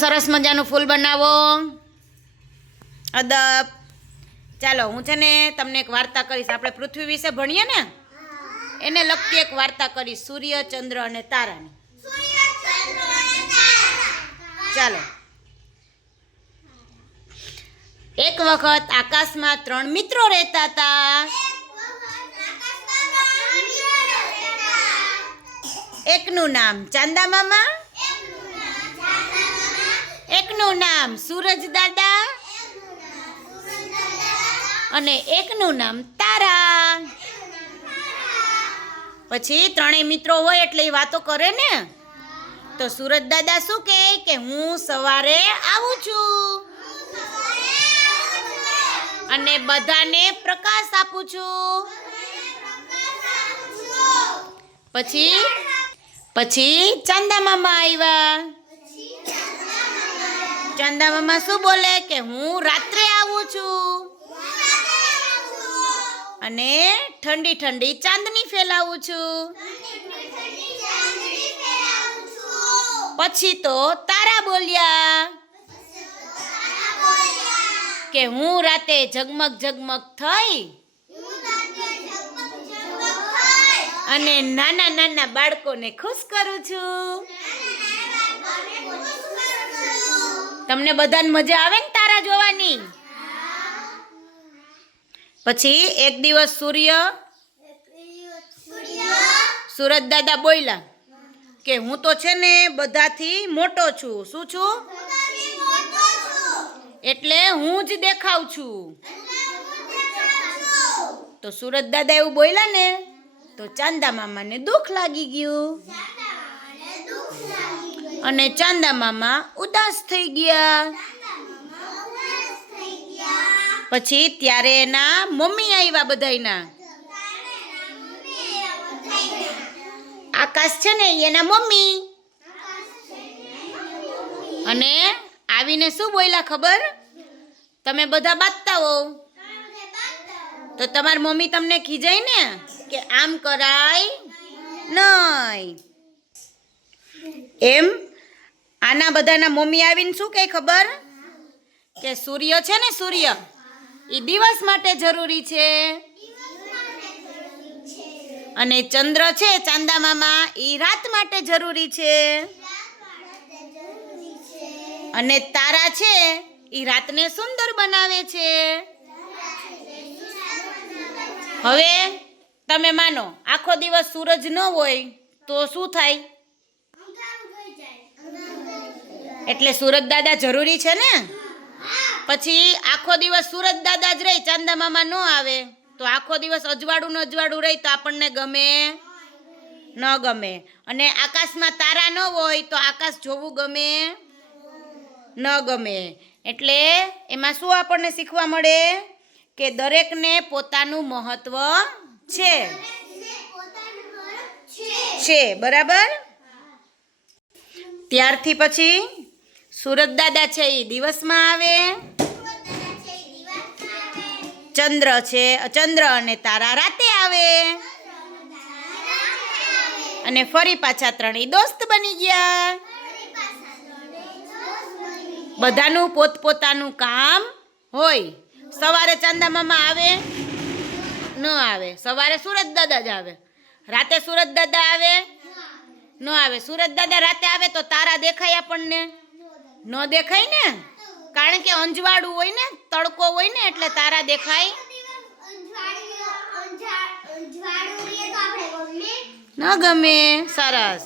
સરસ મજાનું ફૂલ બનાવો. અદબ. ચાલો હું છે ને તમને એક વાર્તા કહીશ. આપણે પૃથ્વી વિશે ભણીએ ને, એને લગતી એક વાર્તા કરીશ, સૂર્ય, ચંદ્ર અને તારાની. ચાલો. એક વખત આકાશમાં 3 મિત્રો રહેતા હતા. એકનું નામ ચાંદા મામા, એકનું નામ સૂરજ દાદા અને એકનું નામ તારા. પછી 3 મિત્રો હોય એટલે એ વાતો કરે ને. તો સૂરજ દાદા શું કહે કે હું સવારે આવું છું અને બધાને પ્રકાશ આપું છું. પછી ચાંદા મામા આવ્યા. ચાંદા મામા શું બોલે કે હું રાત્રે આવું છું અને ઠંડી ઠંડી ચાંદની ફેલાવું છું. પછી તો તારા બોલ્યા કે હું રાતે ઝગમગ ઝગમગ થઈ અને નાના નાના બાળકોને ખુશ કરું છું. તમને બધાને મજા આવે ને તારા જોવાની? પછી એક દિવસ સૂરજ દાદા બોલ્યા કે હું તો છે ને બધાથી મોટો છું. શું છું? એટલે હું જ દેખાવ છું. તો સૂરજ દાદા એવું બોલ્યા ને તો ચાંદા મામાને દુઃખ લાગી ગયું અને ચાંદા મામા ઉદાસ થઈ ગયા. પછી ત્યારે એના મમ્મી આવ્યા બધાયના. આકાશ છે ને એના મમ્મી. અને આવીને શું બોલ્યા ખબર? તમે બધા બાંધતા હો તો તમારી મમ્મી તમને ખીજાય ને કે આમ કરાય નહીં. એમ આના બધાના મમ્મી આવીને શું કહે ખબર? કે સૂર્ય છે ને, સૂર્ય એ દિવસ માટે જરૂરી છે અને ચંદ્ર છે ચાંદા મામા એ રાત માટે જરૂરી છે અને તારા છે એ રાતને સુંદર બનાવે છે. હવે તમે માનો આખો દિવસ સૂરજ ન હોય તો શું થાય? એટલે સૂરજ દાદા જરૂરી છે ને. પછી આખો દિવસ સૂરજ દાદા જ રહી, ચાંદા મામા ન આવે તો આખો દિવસ અજવાળું રહી તો આપણને ગમે ન ગમે. અને આકાશમાં તારા ન હોય તો આકાશ જોવું ગમે ન ગમે. એટલે એમાં શું આપણને શીખવા મળે કે દરેકને પોતાનું મહત્વ છે. બરાબર? ત્યારથી પછી સૂરજ દાદા છે એ દિવસમાં આવે, ચંદ્ર અને તારા રાતે આવે અને ફરી પાછા 3 દોસ્ત બની ગયા. બધાનું પોતપોતાનું કામ હોય. સવારે ચાંદા મામા આવે ન આવે, સવારે સૂરજ દાદા જ આવે, રાતે સૂરજ દાદા આવે ન આવે. સૂરજ દાદા રાતે આવે તો તારા દેખાય આપણને? ન દેખાય ને, કારણ કે અંજવાળું હોય ને, તડકો હોય ને એટલે તારા દેખાય ન ગમે. સરસ.